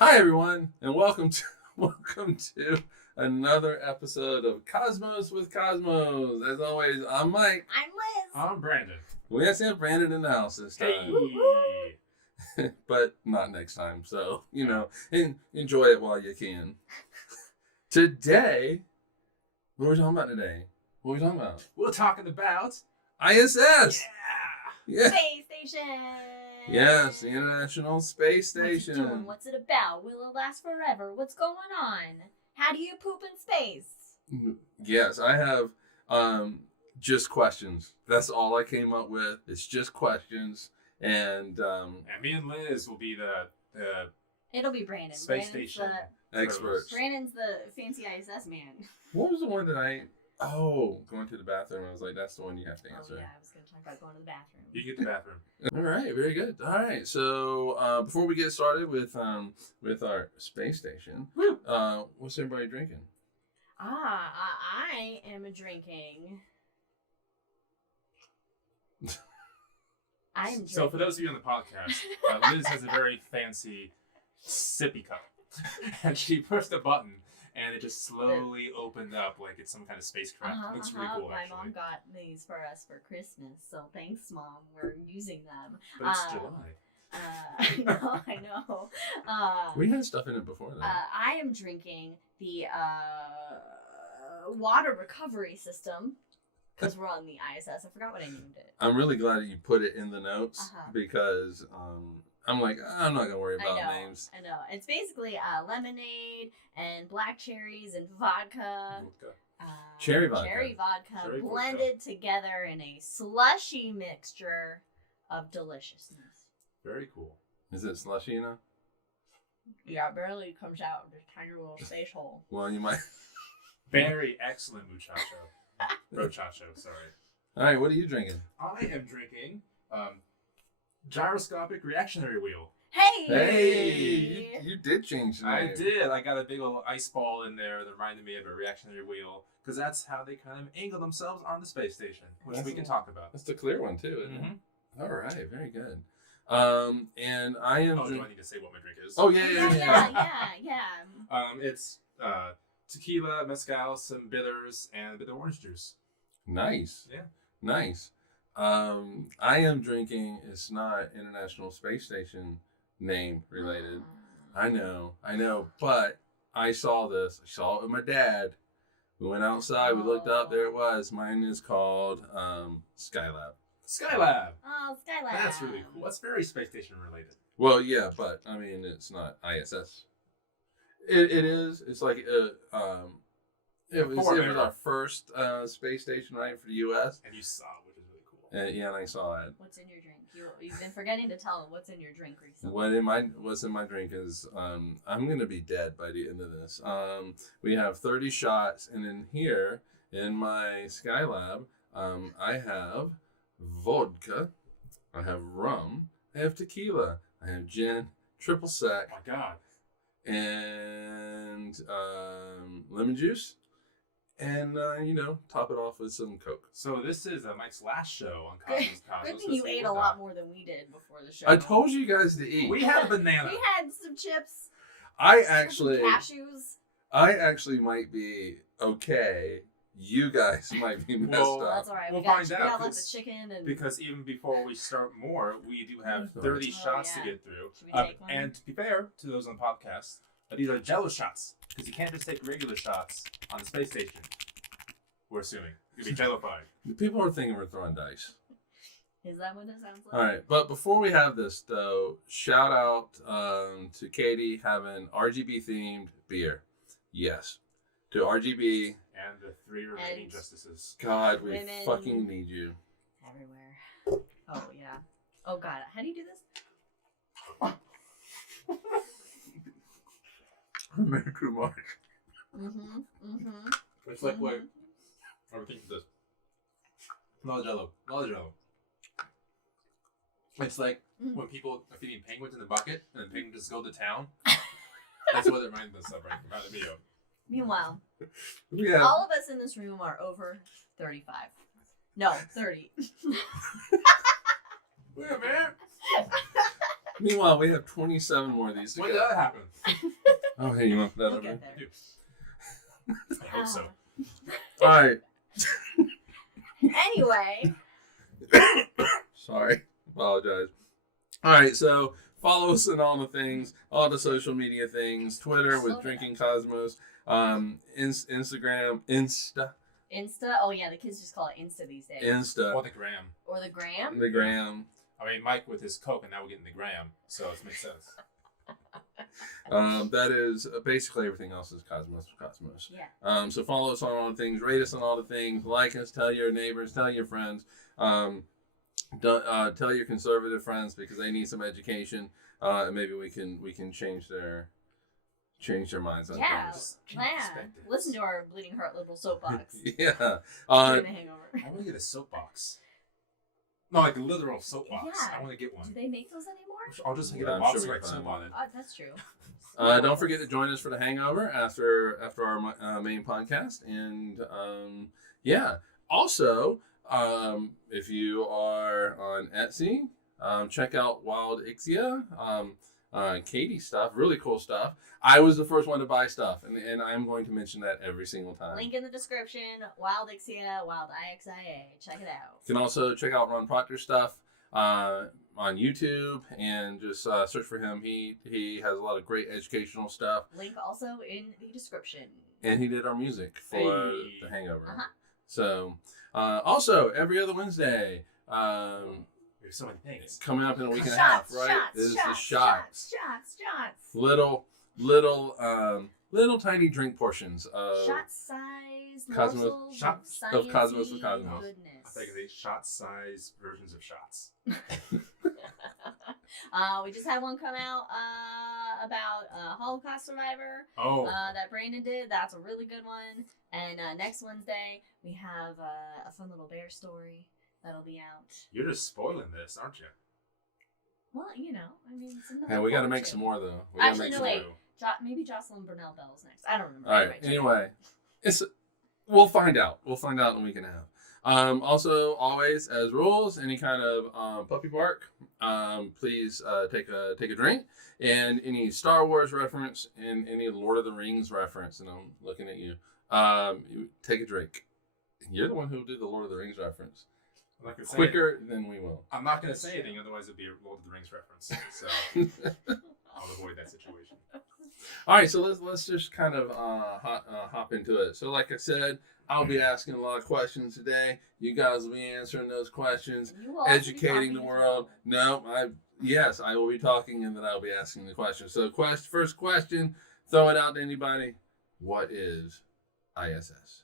Hi everyone, and welcome to another episode of Cosmos with Cosmos. As always, I'm Mike. I'm Liz. I'm Brandon. We actually have Brandon in the house this time, but not next time. So enjoy it while you can. Today, what are we talking about today? What are we talking about? We're talking about ISS. Yeah. Space Station. Yes, the International Space Station. What's it doing? What's it about? Will it last forever? What's going on? How do you poop in space? Yes, I have just questions. That's all I came up with. It's just questions. And me and Liz will be the It'll be Brandon. Space Station experts. Brandon's the fancy ISS man. What was the one that going to the bathroom. I was like, that's the one you have to answer. Oh, yeah, I was going to talk about going to the bathroom. You get the bathroom. All right, very good. All right, so before we get started with our space station, what's everybody drinking? I am drinking. So for those of you on the podcast, Liz has a very fancy sippy cup. And she pushed a button, and it just slowly opened up like it's some kind of spacecraft. It looks really cool, actually. My mom got these for us for Christmas, so thanks, Mom. We're using them. But it's July. I know. We had stuff in it before that. I am drinking the water recovery system because we're on the ISS. I forgot what I named it. I'm really glad that you put it in the notes because I'm like, I'm not going to worry about names. I know. It's basically lemonade and black cherries and vodka. Cherry vodka. Cherry vodka blended together in a slushy mixture of deliciousness. Very cool. Is it slushy enough? Yeah, it barely comes out of this tiny little space hole. Well, you might. Very excellent muchacho. Brochacho, sorry. All right, what are you drinking? I am drinking Gyroscopic Reactionary wheel. Hey! You did change the name. I did. I got a big old ice ball in there that reminded me of a reactionary wheel because that's how they kind of angle themselves on the space station, which we can talk about. That's the clear one, too, isn't it? All right, very good. And I am... do I need to say what my drink is? Oh, yeah. It's tequila, mezcal, some bitters, and a bit of orange juice. Nice. Yeah. Nice. I am drinking, it's not International Space Station name related. I know, but I saw this. I saw it with my dad. We went outside, we looked up, there it was. Mine is called Skylab. Skylab. Oh, Skylab. That's really cool. That's very space station related. Well, yeah, but I mean, it's not ISS. It is. It's like it was our first space station, right, for the U.S. And you saw it, which is really cool. Yeah, and I saw it. What's in your drink? You've been forgetting to tell them what's in your drink recently. What's in my drink is I'm gonna be dead by the end of this. We have 30 shots, and in here in my Skylab, I have vodka, I have rum, I have tequila, I have gin, triple sec. Oh my God. And lemon juice, and top it off with some Coke. So this is Mike's last show on Cosmos. Good thing you ate a lot more than we did before the show. I told you guys to eat. We had a banana. We had some chips. Some cashews. I actually might be okay. You guys might be messed up. That's all right. We'll find out. We got lots of chicken because even before we start more, we do have 30 shots to get through. Should we take one? And to be fair to those on the podcast, these are Jello shots because you can't just take regular shots on the space station. We're assuming you'll be Jello-fied. People are thinking we're throwing dice. Is that what it sounds like? All right, but before we have this though, shout out to Katie having RGB themed beer. Yes, to RGB. And the 3 remaining justices. God, we fucking need you. Everywhere. Oh, yeah. Oh, God. How do you do this? I made too much. It's like, wait. I'm thinking of this. Not Jello. It's like when people are feeding penguins in the bucket and the penguins just go to town. That's what it reminds us of right about the video. Meanwhile, Yeah. all of us in this room are over 35. No, 30. Wait a minute. Meanwhile, we have 27 more of these to When go. did that happen? Oh, hey, you want that We'll over? get there. I hope so. All right. Anyway. Sorry. Apologize. All right, so follow us on all the things, all the social media things, Twitter with Drinking Cosmos, Instagram, Insta. Oh yeah, the kids just call it Insta these days. Insta. Or the gram. Or the gram. The gram. I mean, Mike with his Coke, and now we're getting the gram, so it makes sense. That is basically everything else is Cosmos. Yeah. So follow us on all the things, rate us on all the things, like us, tell your neighbors, tell your friends, tell your conservative friends because they need some education, and maybe we can change their minds on things. Yeah. Listen to our Bleeding Heart Liberal soapbox. Yeah. During the hangover. I want to get a soapbox. No, like a literal soapbox. Yeah. I want to get one. Do they make those anymore? I'll just get Yeah, a I'm box sure we right can soap find on it. That's true. Don't forget to join us for the hangover after our main podcast, and yeah. Also, if you are on Etsy, check out Wildixia, Katie's stuff, really cool stuff. I was the first one to buy stuff, and I'm going to mention that every single time. Link in the description. Wildixia, Wildixia. Check it out. You can also check out Ron Proctor's stuff on YouTube and just search for him. He has a lot of great educational stuff. Link also in the description. And he did our music for the hangover. Uh-huh. So, also every other Wednesday, There's so many things. coming up in a week and a half, right? This is the shots. Shots. Little tiny drink portions of Shot size. Cosmos- morsels shots of of Cosmos with sciencey Cosmos. Goodness. I think they shot-size versions of shots. We just had one come out about a Holocaust survivor Oh. that Brandon did. That's a really good one. And next Wednesday, we have a fun little bear story that'll be out. You're just spoiling this, aren't you? Well, you know, I mean, it's another Hey, we got to part make too. some more though. We Actually, gotta no, make wait. some Maybe Jocelyn Burnell Bell's next. I don't remember. more. All right. Anyway, we'll find out. We'll find out in a week and a half. Also, always as rules, any kind of puppy bark, please take a drink, and any Star Wars reference and any Lord of the Rings reference. And I'm looking at you. Take a drink. You're the one who did the Lord of the Rings reference. I'm not gonna say Quicker than we will. I'm not going to say anything, otherwise it'd be a Lord of the Rings reference. So I'll avoid that situation. All right, so let's just kind of hop into it. So, like I said, I'll be asking a lot of questions today. You guys will be answering those questions, You will also be educating the talking world. as well. No, yes, I will be talking, and then I'll be asking the questions. So, first question, throw it out to anybody. What is ISS?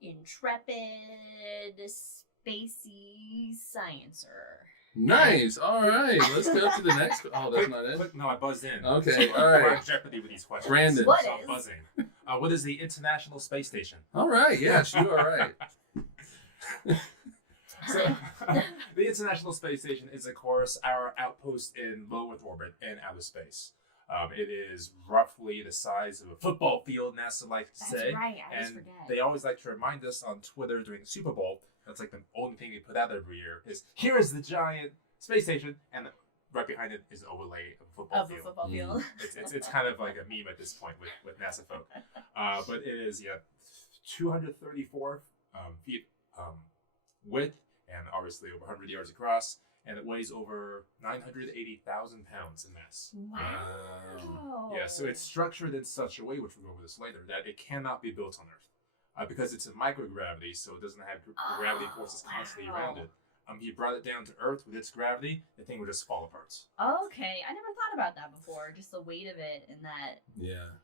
Intrepid spacey sciencer. Nice. All right, let's go to the next. Oh, that's not it. No, I buzzed in. Okay, So all right. We're in jeopardy with these questions. Brandon. What So I'm is? buzzing. What is the International Space Station? All right. Yes, you are right. So, the International Space Station is, of course, our outpost in low Earth orbit in outer space. It is roughly the size of a football field, NASA likes to That's say. right. I always And forget. they always like to remind us on Twitter during the Super Bowl. That's like the only thing they put out every year is here is the giant space station, and right behind it is an overlay of a football Of the field. football field. It's kind of like a meme at this point with NASA folk. But it is 234 feet width and obviously over 100 yards across, and it weighs over 980,000 pounds in mass. Wow. Yeah, so it's structured in such a way, which we'll go over this later, that it cannot be built on Earth. Because it's in microgravity, so it doesn't have gravity forces constantly around it. He brought it down to Earth with its gravity, the thing would just fall apart. Okay, I never thought about that before. Just the weight of it and that. Yeah.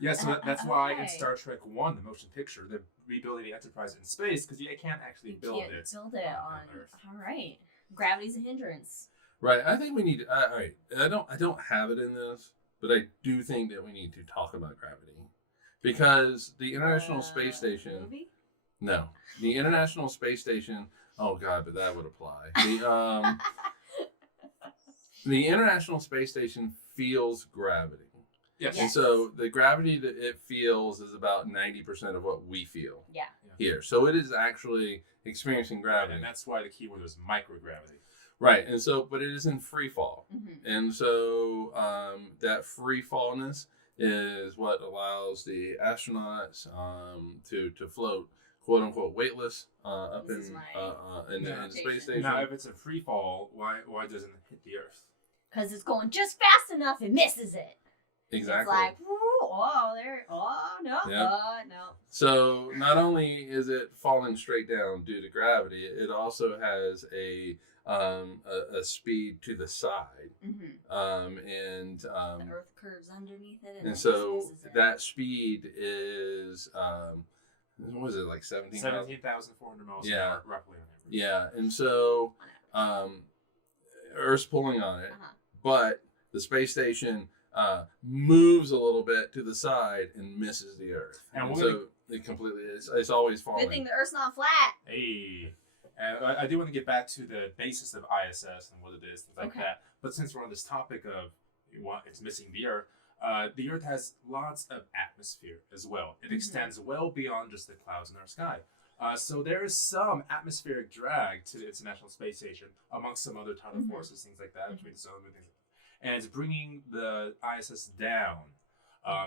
Yeah, so that's why in Okay. Star Trek 1, the motion picture, they're rebuilding the Enterprise in space because you can't actually build Can't it build it on Earth. All right. Gravity's a hindrance. Right. I think we need. All right. I don't have it in this, but I do think that we need to talk about gravity because the International Space Station. Movie? No, the International Space Station. Oh God, but that would apply. The International Space Station feels gravity. Yes. And so the gravity that it feels is about 90% of what we feel. Yeah. here. So it is actually experiencing gravity. Right, and that's why the keyword was microgravity. Right, and so, but it is in free fall. Mm-hmm. And so that free fallness is what allows the astronauts to float, quote unquote, weightless up in the space station. Now, if it's a free fall, why doesn't it hit the Earth? Because it's going just fast enough, it misses it. Exactly. It's like, no. So not only is it falling straight down due to gravity, it also has a speed to the side, and the Earth curves underneath it, and so that speed is what was it, like 17,400 miles an hour, roughly. Yeah, and so Earth's pulling on it, but the space station moves a little bit to the side and misses the Earth, and so it completely it's always falling. Good thing the Earth's not flat. Hey. And I do want to get back to the basis of ISS and what it is, things like that. But since we're on this topic of it's missing the Earth has lots of atmosphere as well. It extends well beyond just the clouds in our sky. So there is some atmospheric drag to the International Space Station amongst some other tidal forces, things like that, between the sun and things. And it's bringing the ISS down.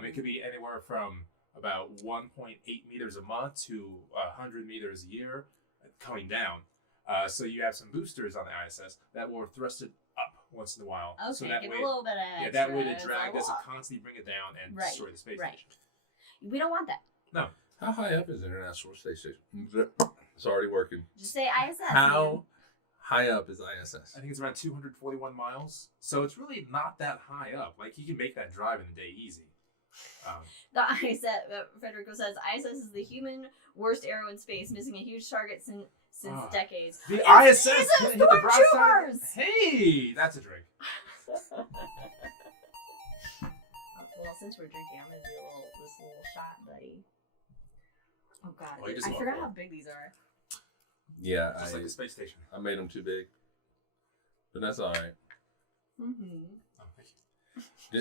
It could be anywhere from about 1.8 meters a month to 100 meters a year. Coming down, so you have some boosters on the ISS that will thrust it up once in a while. Okay, so that give way, a little bit of extra. that way the drag doesn't constantly bring it down and destroy the space station. We don't want that. No. How high up is the International Space Station? It's already working. Just say ISS. How high up is ISS? I think it's around 241 miles. So it's really not that high up. Like, you can make that drive in a day easy. The ISS, Federico says, ISS is the human worst arrow in space, missing a huge target since decades. The ISS hit the broad side. Hey, that's a drink. Well, since we're drinking, I'm gonna do this little shot, buddy. Oh god, I forgot how big these are. Yeah, just like the space station. I made them too big, but that's all right. Oh, thank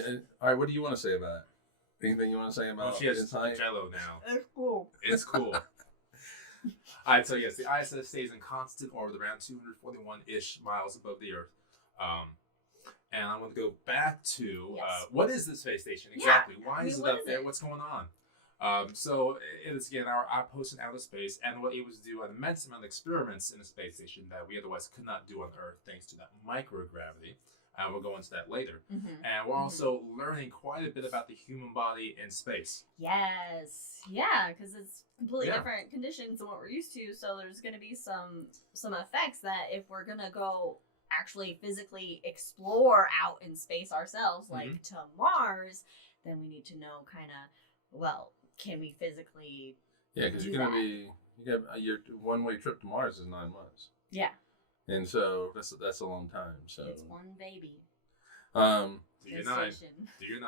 you. All right, what do you want to say about it? Anything you want to say about she has its height? Jello now. It's cool. It's cool. Alright, so yes, the ISS stays in constant orbit around 241-ish miles above the Earth. And I want to go back to what is the space station exactly? Why is it up there? What's going on? So it is again our outpost in outer space, and we're able to do an immense amount of experiments in the space station that we otherwise could not do on Earth thanks to that microgravity. We'll go into that later. And we're also learning quite a bit about the human body in space. Yes. Yeah, because it's completely different conditions than what we're used to. So there's going to be some effects that if we're going to go actually physically explore out in space ourselves, like to Mars, then we need to know kind of, well, can we physically because you're going to be, your one-way trip to Mars is 9 months. Yeah. And so that's a long time. So it's one baby. Do your 9. Do your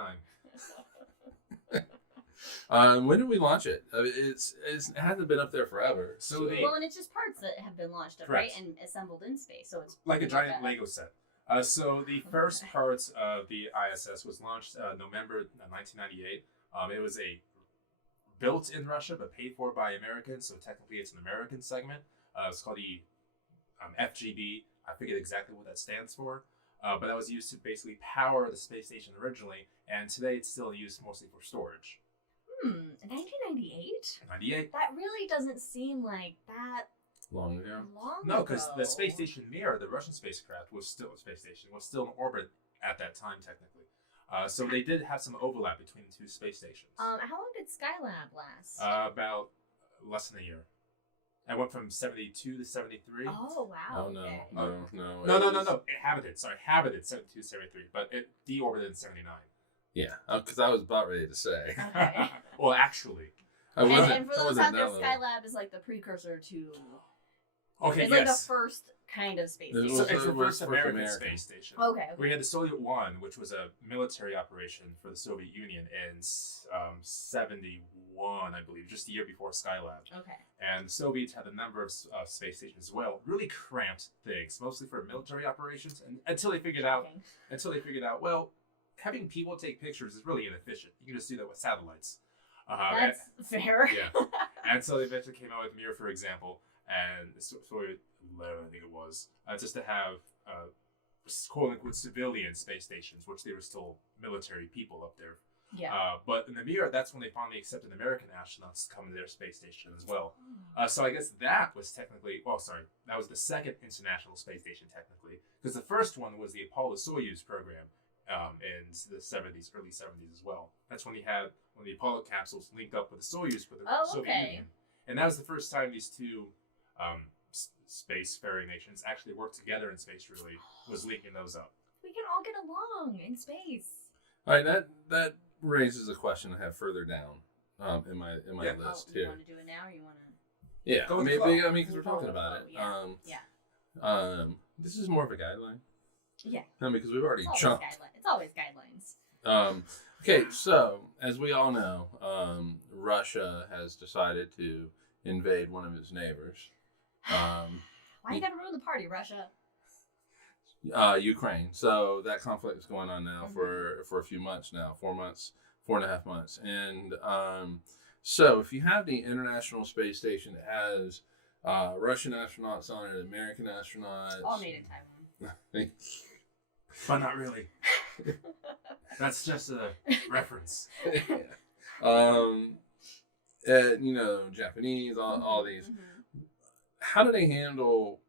9. When did we launch it? It hasn't been up there forever. Well, and it's just parts that have been launched up, right, and assembled in space. So it's like a giant Lego set. So the first parts of the ISS was launched November 1998. It was built in Russia but paid for by Americans, so technically it's an American segment. It's called the FGB. I forget exactly what that stands for, but that was used to basically power the space station originally, and today it's still used mostly for storage. 1998? 98. That really doesn't seem like that long ago. No, because the space station Mir, the Russian spacecraft, was still a space station, was still in orbit at that time technically. So they did have some overlap between the two space stations. How long did Skylab last? About less than a year. I went from 72 to 73. Oh, wow. Oh, no. Okay. No. It habited 72 to 73, but it deorbited in 79. Yeah, because I was about ready to say. Okay. Well, actually. And for those out there, Skylab is like the precursor to... Okay, it's like the first kind of space station. So it's the first American space station. Okay. We had the Soviet 1, which was a military operation for the Soviet Union in 71, I believe, just the year before Skylab. Okay. And the Soviets had a number of space stations as well. Really cramped things, mostly for military operations, and until they figured out, well, having people take pictures is really inefficient. You can just do that with satellites. That's fair. Yeah. And so they eventually came out with Mir, for example, and story 11, I think it was, just to have quote-unquote civilian space stations, which they were still military people up there. Yeah. But in the Mir, that's when they finally accepted American astronauts to come to their space station as well. So I guess that was technically, that was the second International Space Station technically, because the first one was the Apollo-Soyuz program in the 70s, early 70s as well. That's when the Apollo capsules linked up with the Soyuz with the Soviet Union. And that was the first time these two spacefaring nations actually worked together in space, really, was linking those up. We can all get along in space. All right, that raises a question I have further down in my list here. You want to do it now, or you want to? Yeah, Go with the flow. I mean, because we're talking about it. This is more of a guideline. Yeah. Because we've already It's jumped. always guidelines. Okay, so as we all know, Russia has decided to invade one of its neighbors. Why you gotta ruin the party, Russia? Ukraine. So that conflict is going on now for a few months now, 4.5 months. And so if you have the International Space Station that has Russian astronauts on it, American astronauts. All made in Taiwan. But not really. That's just a reference. Japanese, all these. How do they handle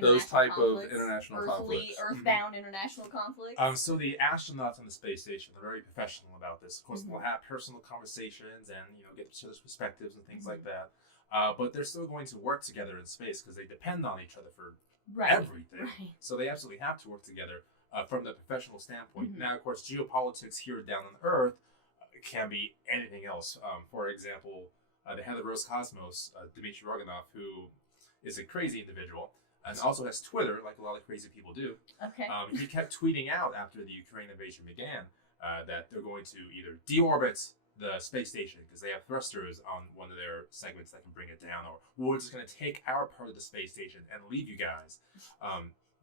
those type of international conflicts? Earthbound international conflicts? So the astronauts on the space station are very professional about this. Of course, they'll have personal conversations and get each other's perspectives and things like that. But they're still going to work together in space because they depend on each other for everything. Right. So they absolutely have to work together from the professional standpoint. Now, of course, geopolitics here down on Earth can be anything else. For example, they have the Roscosmos, Dmitry Roganov, who is a crazy individual and also has Twitter, like a lot of crazy people do. Okay. He kept tweeting out after the Ukraine invasion began that they're going to either deorbit the space station because they have thrusters on one of their segments that can bring it down, or we're just going to take our part of the space station and leave you guys.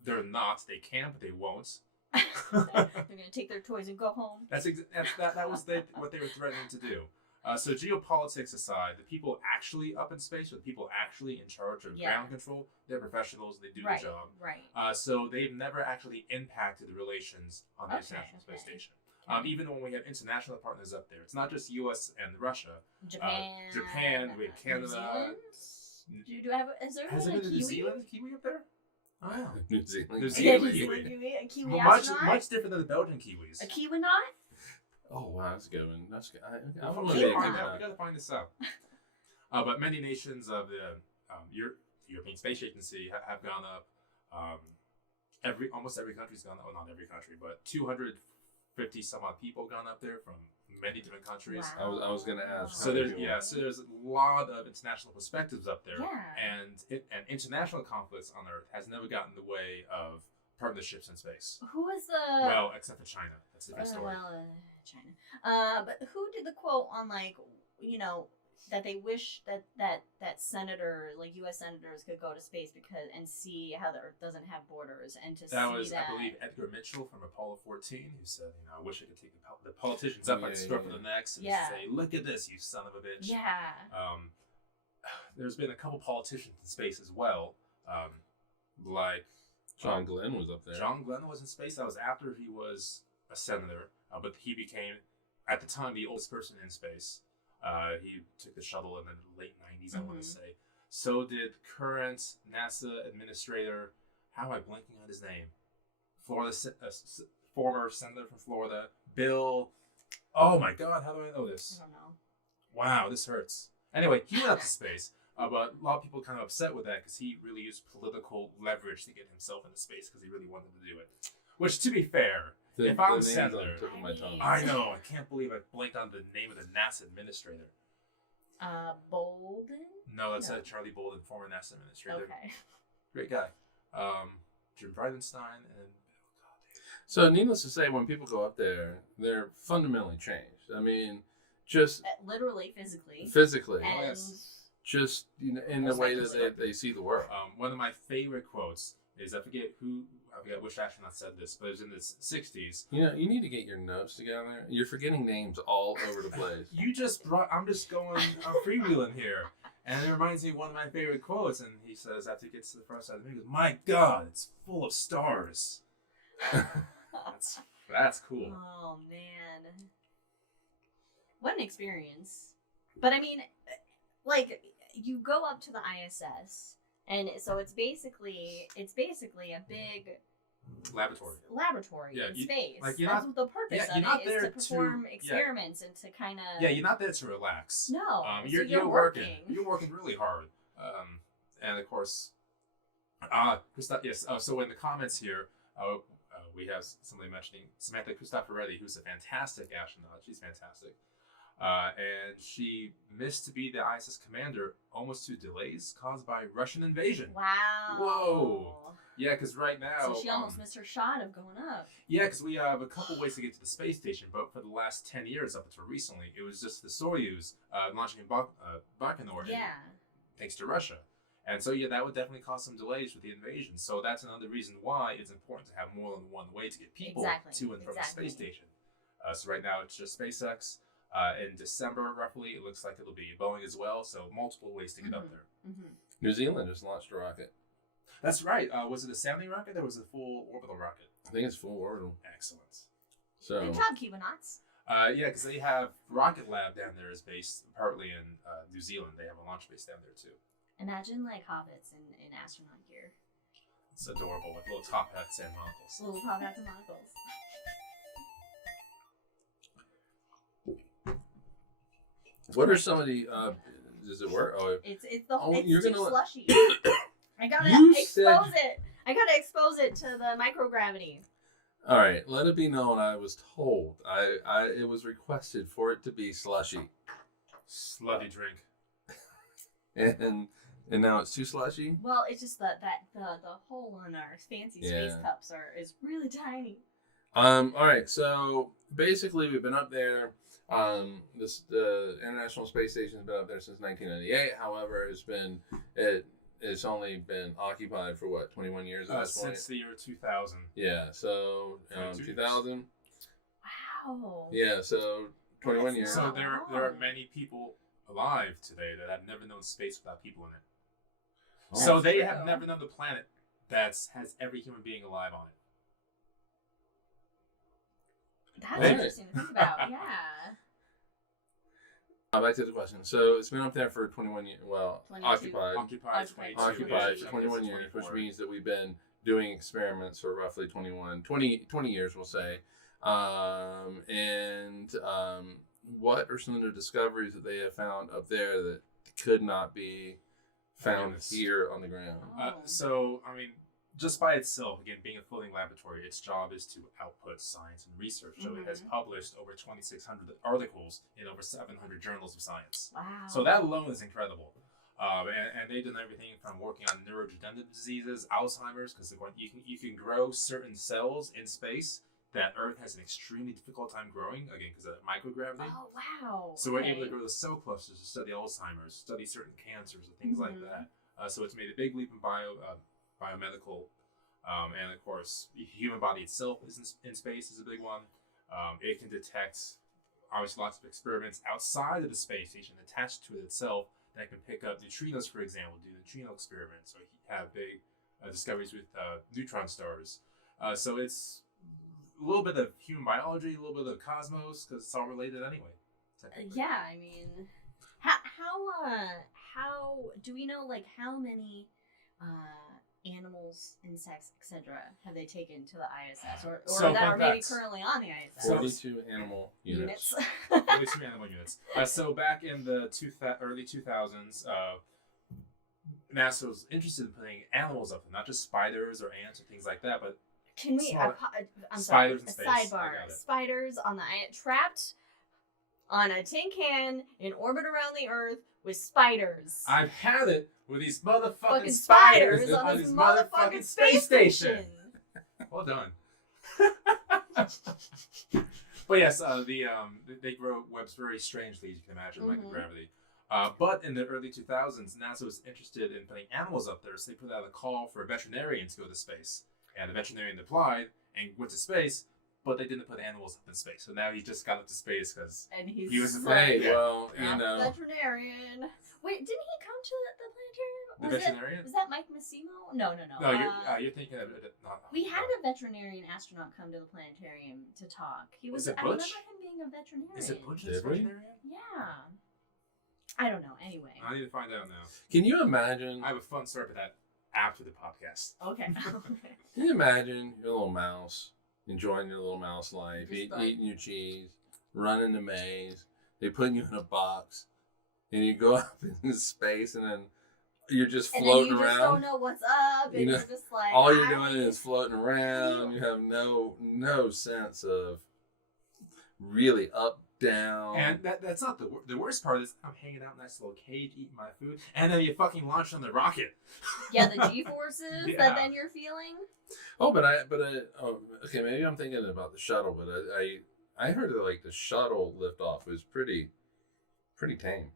They're not. They can, but they won't. They're going to take their toys and go home. That was what they were threatening to do. So geopolitics aside, the people actually up in space, or the people actually in charge of ground control, they're professionals. They do the job. Right. So they've never actually impacted the relations on the International Space Station. Even when we have international partners up there, it's not just U.S. and Russia. Japan, we have Canada. Is there a New Zealand Kiwi up there? Oh, yeah. New Zealand. New Zealand Kiwi. A Kiwi much different than the Belgian Kiwis. A Kiwinaut? Oh wow, that's a good one. That's good. We gotta find this out. But many nations of the European Space Agency have gone up. Almost every country's gone up. Well, not every country, but 250 some odd people gone up there from many different countries. Wow. I was gonna ask. So there's a lot of international perspectives up there, and international conflicts on Earth has never gotten in the way of partnerships in space. Who was the? Well, except for China. That's a different story. China. But who did the quote on that they wish that senators, like U.S. senators, could go to space and see how the Earth doesn't have borders, and that was, I believe, Edgar Mitchell from Apollo 14, who said, I wish I could take the politicians up by the scruff of the necks and say, look at this, you son of a bitch. Yeah. There's been a couple politicians in space as well, like John Glenn was up there. John Glenn was in space. That was after he was a senator, but he became, at the time, the oldest person in space. He took the shuttle in the late 90s, I want to say. So did current NASA administrator, how am I blanking on his name? Former senator from Florida, Bill. Oh my God, how do I know this? I don't know. Wow, this hurts. Anyway, he went up to space, but a lot of people kind of upset with that because he really used political leverage to get himself into space because he really wanted to do it. Which, to be fair, if I'm senator, I know, I can't believe I blanked on the name of the NASA administrator. Bolden? No, that's Charlie Bolden, former NASA administrator. Okay. Great guy. Jim Bridenstine and... So, needless to say, when people go up there, they're fundamentally changed. I mean, just... literally, physically. Physically. And yes. Just in the way that they see the world. One of my favorite quotes is, I forget who I forget which astronaut said this, but it was in the 60s. You know, you need to get your notes together. You're forgetting names all over the place. I'm just going freewheeling here. And it reminds me of one of my favorite quotes. And he says, after he gets to the front side of the moon, he goes, "My God, it's full of stars." That's cool. Oh, man. What an experience. But I mean, like, you go up to the ISS, and so it's basically a big laboratory in space. Like That's what the purpose of it is, to perform to, experiments and to kind of... Yeah, you're not there to relax. No, you're working. You're working really hard. And of course, yes. So in the comments here, we have somebody mentioning Samantha Cristoforetti, who's a fantastic astronaut. She's fantastic. And she missed to be the ISS commander almost to delays caused by Russian invasion. Wow. Whoa. Yeah, because right now... So she almost missed her shot of going up. Yeah, because we have a couple ways to get to the space station, but for the last 10 years up until recently, it was just the Soyuz launching in Baikonur, thanks to Russia. And so, yeah, that would definitely cause some delays with the invasion. So that's another reason why it's important to have more than one way to get people to and from the space station. So right now, it's just SpaceX. In December, roughly, it looks like it'll be Boeing as well. So multiple ways to get up there. Mm-hmm. New Zealand just launched a rocket. That's right. Was it a sounding rocket or was it a full orbital rocket? I think it's full orbital. Excellent. So good job, Cubonauts. Yeah, because they have Rocket Lab down there is based partly in New Zealand. They have a launch base down there too. Imagine like hobbits in astronaut gear. It's adorable, with little top hats and monocles. Little top hats and monocles. what are some of the? Does it work? Oh, it's you're too gonna slushy. I gotta expose it to the microgravity. All right, let it be known. I was told. It was requested for it to be slushy. Slutty drink. And now it's too slushy. Well, it's just that the hole in our fancy space cups is really tiny. All right, so basically we've been up there. The International Space Station's been up there since 1998. However, it's only been occupied for what, 21 years at this point? Since the year 2000. Yeah, so 2000. Wow. Yeah, so 21 years. So there are many people alive today that have never known space without people in it. Oh, so they have never known the planet that has every human being alive on it. That's interesting to think about. Yeah. Back to the question. So it's been up there for 21 years. Well, 22. Occupied for 21 years, which means that we've been doing experiments for roughly 20 years, we'll say. What are some of the discoveries that they have found up there that could not be found here on the ground? So, I mean, just by itself, again, being a floating laboratory, its job is to output science and research. So it has published over 2,600 articles in over 700 journals of science. Wow. So that alone is incredible. And they've done everything from working on neurodegenerative diseases, Alzheimer's, because you can grow certain cells in space that Earth has an extremely difficult time growing, again, because of microgravity. Oh, wow. So we're able to grow the cell clusters to study Alzheimer's, study certain cancers and things like that. So it's made a big leap in biomedical, and of course, the human body itself is in space is a big one. It can detect, obviously, lots of experiments outside of the space station attached to it itself that can pick up neutrinos, for example, do neutrino experiments, or have big discoveries with neutron stars. So it's a little bit of human biology, a little bit of cosmos, because it's all related anyway. Yeah, I mean, how do we know, like, how many animals, insects, etc. have they taken to the ISS, or that are maybe currently on the ISS? 42 animal units. 42 animal units. So back in the early 2000s, NASA was interested in putting animals up, not just spiders or ants or things like that, but can we? I'm spiders sorry. A sidebar. Spiders on the trapped on a tin can in orbit around the Earth with spiders. I've had it with these motherfucking spiders on this motherfucking space station. Well done. But yes, they grow webs very strangely, as you can imagine, microgravity. But in the early 2000s, NASA was interested in putting animals up there, so they put out a call for veterinarians to go to space. And the veterinarian applied and went to space, but they didn't put animals up in space. So now he just got up to space because he was hey, well, you I'm know. a veterinarian. Wait, didn't he come to the planetarium? The veterinarian? Was that Mike Massimo? No. No, you're thinking of it. We had a veterinarian astronaut come to the planetarium to talk. He was. Is it I Butch? remember him being a veterinarian. Is it Butch as veterinarian? Yeah. I don't know. Anyway. I need to find out now. Can you imagine? I have a fun story for that after the podcast. Okay. Can you imagine your little mouse enjoying your little mouse life, Just eating your cheese, running the maze? They put you in a box, and you go up into space, and then you're just floating and then you around. just don't know what's up, and You know, you're just like all you're doing is floating around. You have no sense of really up, down. And that's not the worst part is I'm hanging out in a nice little cage eating my food, and then you fucking launch on the rocket. Yeah, the G-forces that then you're feeling. Oh, okay, maybe I'm thinking about the shuttle, but I heard that like the shuttle liftoff was pretty tame.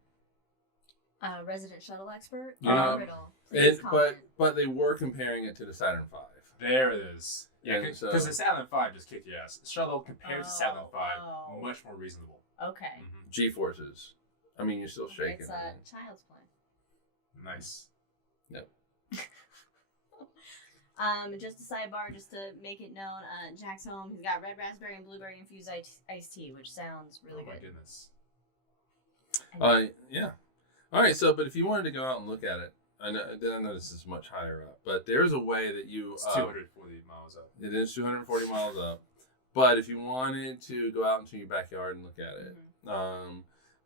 Resident shuttle expert. But they were comparing it to the Saturn V. There it is. Yeah, And because so- the Saturn V just kicked your ass. The shuttle compared to Saturn V, much more reasonable. Okay. Mm-hmm. G-forces. I mean, you're still shaking. It's a child's play. Nice. Yep. Just a sidebar, just to make it known, Jack's home. He's got red raspberry and blueberry infused iced tea, which sounds really good. Oh my goodness. Yeah. All right. So, but if you wanted to go out and look at it, I know this is much higher up, but there's a way that you. It's 240 miles up. It is 240 miles up, but if you wanted to go out into your backyard and look at it,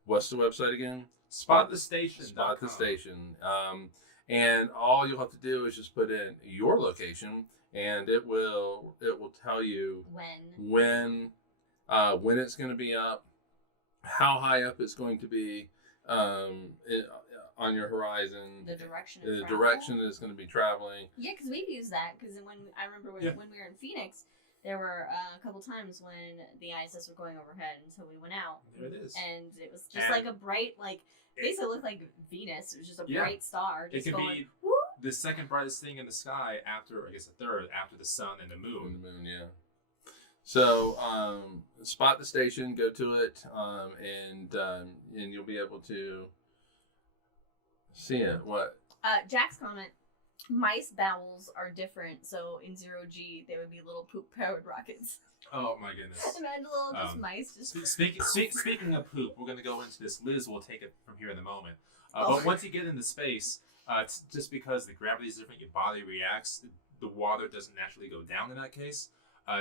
what's the website again? Spot the station. Spot the station. And all you'll have to do is just put in your location, and it will tell you when it's going to be up, how high up it's going to be on your horizon, the direction that it's going to be traveling. Yeah, because we've used that. Because I remember when we were in Phoenix, there were a couple times when the ISS were going overhead, and so we went out. There it is. And it was just like a bright, basically looked like Venus. It was just a bright star. Just it could going, be woo! the second brightest thing in the sky after, I guess, the third after the sun and the moon. Yeah. So spot the station, go to it, and you'll be able to see it. What? Jack's comment: mice bowels are different, so in 0G they would be little poop-powered rockets. Oh my goodness! Imagine little mice just. Speaking of poop, we're going to go into this. Liz will take it from here in a moment. But once you get into space, just because the gravity is different, your body reacts. The water doesn't naturally go down in that case.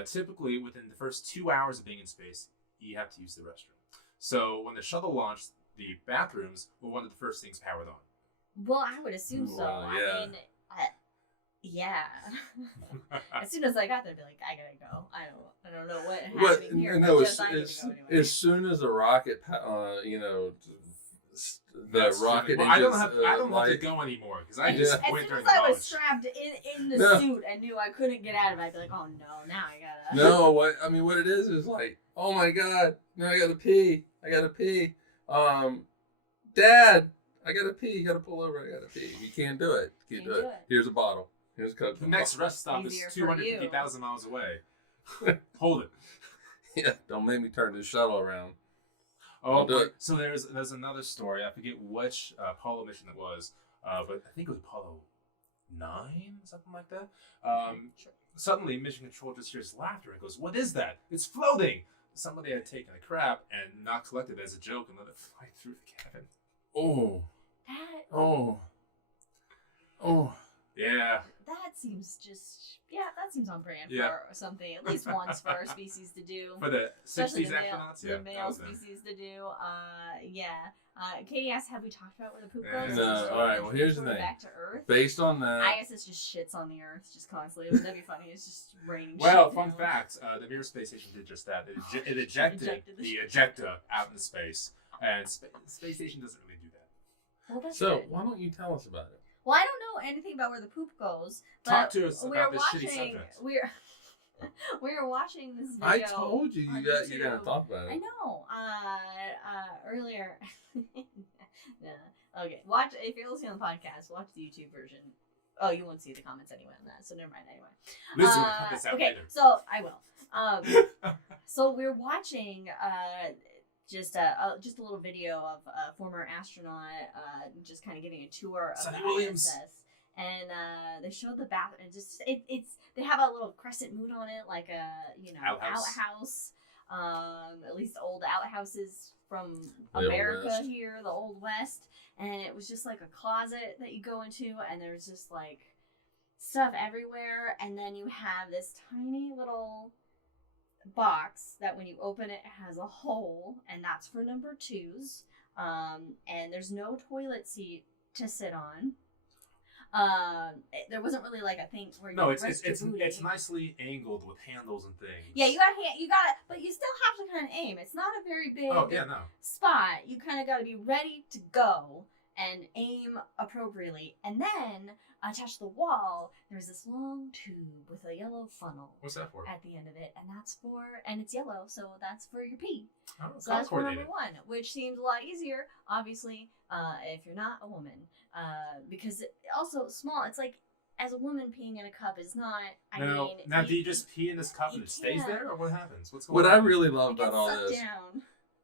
Typically, within the first 2 hours of being in space, you have to use the restroom. So when the shuttle launched, the bathrooms were one of the first things powered on. Well, I would assume so. Well, yeah. I mean, yeah. As soon as I got there, I'd be like, I gotta go. I don't know what happening here. No, just I need to go anyway. as soon as the rocket, rocket. Well, I don't have to go anymore because I just went as during soon as I college. was strapped in the suit and knew I couldn't get out of it, I'd be like, oh no, now I gotta. No, what it is like, oh my god, now I gotta pee. Dad, I gotta pee. You gotta pull over. I gotta pee. You can't do it. Can't do it. Here's a bottle. Here's a Coke. The next rest stop is 250,000 miles away. Hold it. Yeah, don't make me turn this shuttle around. Oh, so there's another story. I forget which Apollo mission it was, but I think it was Apollo 9, something like that. Suddenly, mission control just hears laughter and goes, "What is that? It's floating!" Somebody had taken a crap and not collected it as a joke and let it fly through the cabin. Oh. Yeah. That seems on brand for something, at least once for our species to do. For the 60s astronauts? The male species to do. Katie asked, have we talked about where the poop goes? No, alright, well here's the thing. Back to Earth. Based on that. ISS just shits on the Earth just constantly. Wouldn't that be funny? It's just raining Well, shit fun down. fact, the Mir space station did just that. It ejected the ejector out into space. And space station doesn't really do that. Well, that's so, good. why don't you tell us about it? Well, I don't know anything about where the poop goes. But Talk to us about this shitty subject. We're watching this video. I told you you're gonna talk about it. I know. Earlier. Okay. Watch if you're listening on the podcast. Watch the YouTube version. Oh, you won't see the comments anyway on that, so never mind anyway. Listen, we'll cut this out okay, later. so I will. So we're watching just a little video of a former astronaut just kind of giving a tour of Sonny the Williams. ISS. And they showed the bathroom. And just it's they have a little crescent moon on it, like a outhouse. At least old outhouses from America here, the Old West. And it was just like a closet that you go into, and there's just like stuff everywhere. And then you have this tiny little box that when you open it has a hole, and that's for number 2s. And there's no toilet seat to sit on. There wasn't really like a thing where you it's nicely angled with handles and things. Yeah, you got it, but you still have to kind of aim. It's not a very big spot. You kind of got to be ready to go and aim appropriately. And then attached to the wall, there's this long tube with a yellow funnel. What's that for? At the end of it, and it's yellow, so that's for your pee. Oh, so that's for number 1, which seems a lot easier, obviously, if you're not a woman. Because also small, it's like as a woman peeing in a cup is not. Now, do you just pee in this cup and it stays there, or what happens? What's going on? What I on? really love about all this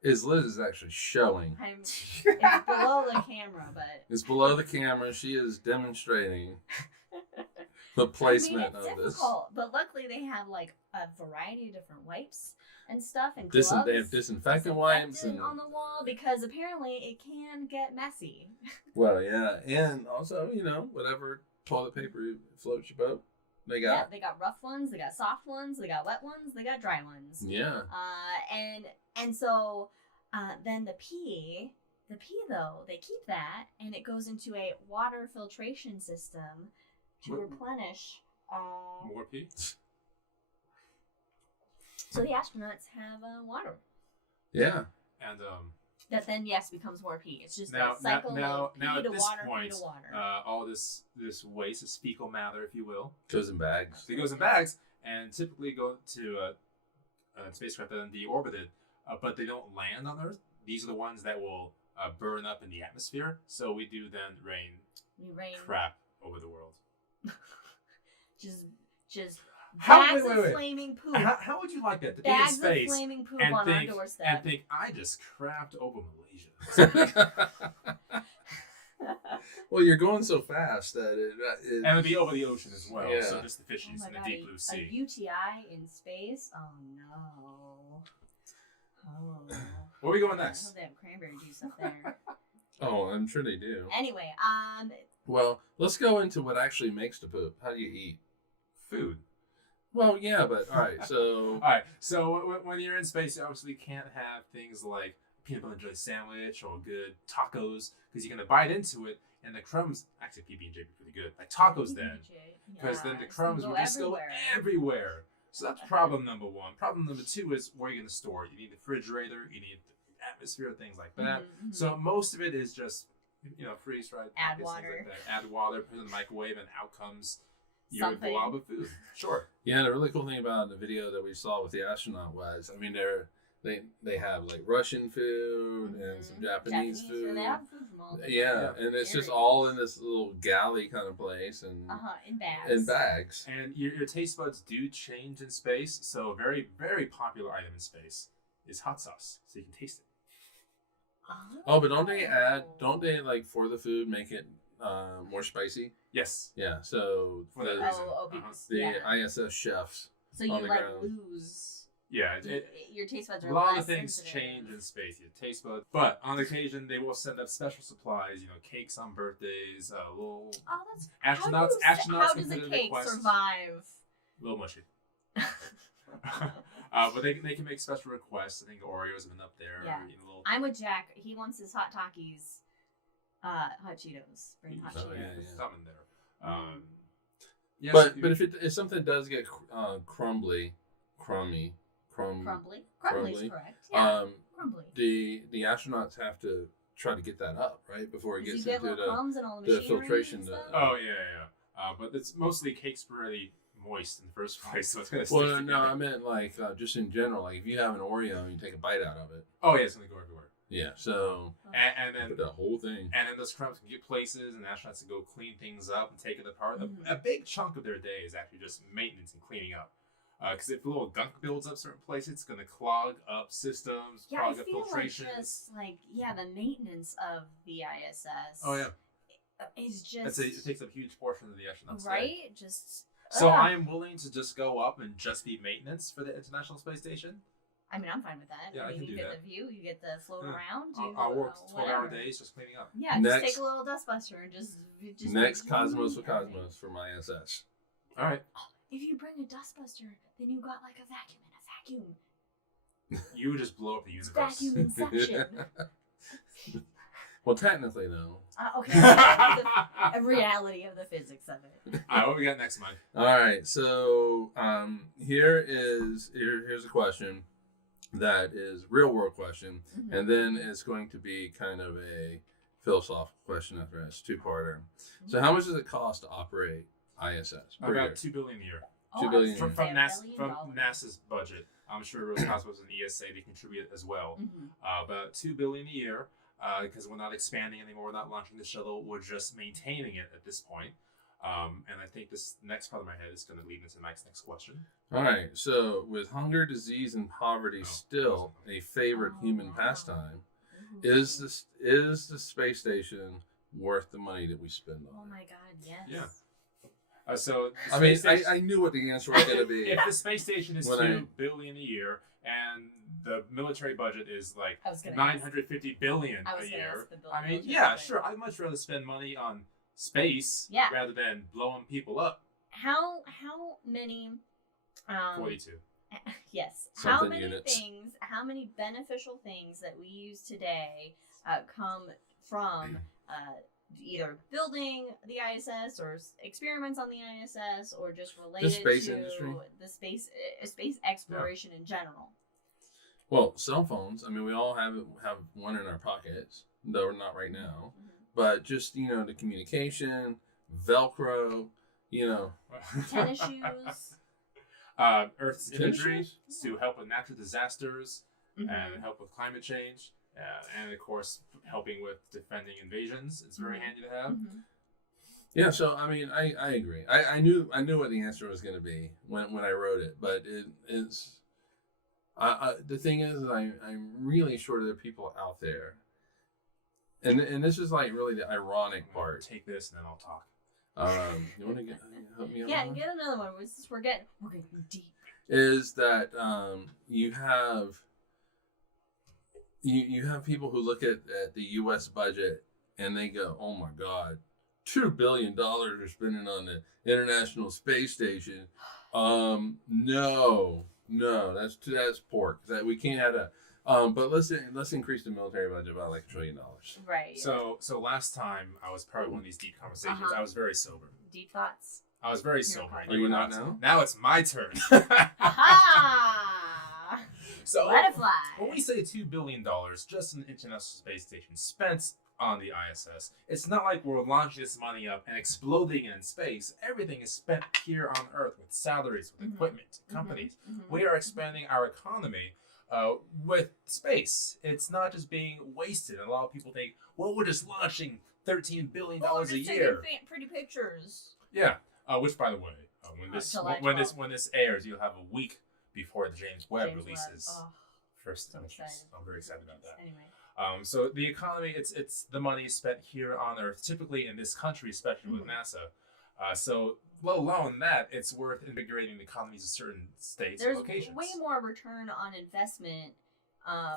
is Liz is actually showing. It's below the camera, but it's below the camera. She is demonstrating the placement it's of difficult, this. But luckily, they have like a variety of different wipes and stuff, and gloves. They have disinfectant wipes on the wall because apparently it can get messy. Well, yeah, and also whatever toilet paper floats your boat, they got. Yeah, they got rough ones, they got soft ones, they got wet ones, they got dry ones. Yeah. And so then the pee though, they keep that and it goes into a water filtration system to replenish more pee. So the astronauts have water. Yeah. And that then becomes more pee. It's just now, a cycle now, of now pee at to this water, point, pee to water. all this waste, this fecal matter, if you will, goes in bags. It goes in bags, and typically go to spacecraft that are deorbited, but they don't land on Earth. These are the ones that will burn up in the atmosphere. So we do then rain crap over the world. just bags of flaming poop. How would you like that? To bags be in space of flaming poop and on think, our doorstep. And think, I just crapped over Malaysia. Well, you're going so fast that and it'd be over the ocean as well. Yeah. So just the fishies in the deep blue sea. A UTI in space? Oh no. Oh. Where are we going next? I hope they have cranberry juice up there. Oh, I'm sure they do. Anyway, well, let's go into what actually makes the poop. How do you eat? Food. Well, yeah, but all right. So when you're in space, you obviously can't have things like peanut butter and jelly sandwich or good tacos because you're gonna bite into it and the crumbs. Actually, PB&J would be pretty good. Like tacos then, because then the crumbs will just go everywhere. So that's problem number 1. Problem number 2 is where you're gonna store it. You need the refrigerator. You need the atmosphere, things like that. Mm-hmm. So most of it is just freeze dried. Add water. Like Add water. Put it in the microwave, and out comes your glob of food. Sure. Yeah, the really cool thing about the video that we saw with the astronaut was, I mean, they have like Russian food and some Japanese food. And they have food from all and it's just all in this little galley kind of place and in bags. And your taste buds do change in space. So a very, very popular item in space is hot sauce, so you can taste it. Oh, but don't they like for the food make it more spicy? Yes. Yeah. So for that reason, the ISS chefs. So you lose. Yeah, your taste buds are a lot less of things sensitive. change in space. Your taste buds, but on occasion they will send up special supplies. Cakes on birthdays. Little astronauts. How does a cake survive? A little mushy. But they can make special requests. I think Oreos have been up there. Yeah. I'm with Jack. He wants his hot Takis. Hot Cheetos. Bring hot Cheetos. Something there. Yes, but if something does get crummy. Crumbly is correct. Yeah, crumbly. The astronauts have to try to get that up, right? Before it gets into the filtration. Oh, yeah. But it's mostly cake's really moist in the first place, so it's going to stick together. I meant like just in general. Like if you have an Oreo and you take a bite out of it. Oh, yeah, it's going to go everywhere. Yeah, so and then the whole thing. And then those crumbs can get places, and astronauts to go clean things up and take it apart. A big chunk of their day is actually just maintenance and cleaning up. Because if a little gunk builds up certain places, it's going to clog up systems, clog up filtrations. Like just the maintenance of the ISS. Oh yeah, is just it takes up a huge portion of the astronauts' right. day. Just so I am willing to just go up and just be maintenance for the International Space Station. I mean, I'm fine with that. Yeah, I can do that. You get the view, you get the float around. I'll work 12-hour days just cleaning up. Yeah, just take a little dustbuster and just next Cosmos for Cosmos for my ISS. All right. If you bring a dustbuster, then you got like a vacuum in a vacuum. You would just blow up the universe. Vacuum inception. Well, technically, though. Okay. A reality of the physics of it. All right, what we got next, Mike? All right, so here's a question that is real world question, and then it's going to be kind of a philosophical question after that. It's two-parter. So, how much does it cost to operate ISS? About $2 billion a year. $2 billion from NASA's budget. I'm sure Roscosmos and ESA they contribute as well. About $2 billion a year. Because we're not expanding anymore, we're not launching the shuttle, we're just maintaining it at this point. And I think this next part of my head is going to lead into Mike's next question. All right, so with hunger, disease, and poverty still a favorite human pastime, is the space station worth the money that we spend on it? Oh my God, yes. Yeah. So I mean, I knew what the answer was going to be. If the space station is $2 billion a year and the military budget is like $950 billion a year, I mean, yeah, sure. I'd much rather spend money on space rather than blowing people up. How many? 42. Yes. Something how many units. things? How many beneficial things that we use today come from either building the ISS or experiments on the ISS or just related to industry. The space exploration in general? Well, cell phones. I mean, we all have one in our pockets, though not right now. But just the communication, Velcro, tennis shoes, Earth's imagery to help with natural disasters and help with climate change. And of course, helping with defending invasions. It's very handy to have. Yeah, so I mean, I agree. I knew what the answer was going to be when I wrote it, but it's the thing is I'm really sure there are people out there, and this is like really the ironic part. Take this and then I'll talk. You want to help me out? Yeah, get another one. We're getting deep. Is that you have people who look at the U.S. budget and they go, "Oh my God, $2 billion are spending on the International Space Station." No, that's pork. That we can't have that. But let's increase the military budget by like $1 trillion. Right. So last time I was part of one of these deep conversations. I was very sober. Deep thoughts. I was very sober. Are you not now? Now it's my turn. Aha! So let it fly. When we say $2 billion just in the International Space Station spent on the ISS, it's not like we're launching this money up and exploding it in space. Everything is spent here on Earth with salaries, with equipment, companies. We are expanding our economy with space. It's not just being wasted. And a lot of people think, well, we're just launching $13 billion a year. Taking pretty pictures. Yeah. Which, by the way, when this airs, you'll have a week before the James Webb releases. Oh, first images. I'm very excited about that. Anyway. So the economy, it's the money spent here on Earth, typically in this country, especially with NASA. So let alone that, it's worth invigorating the economies of certain states and locations. There's way more return on investment.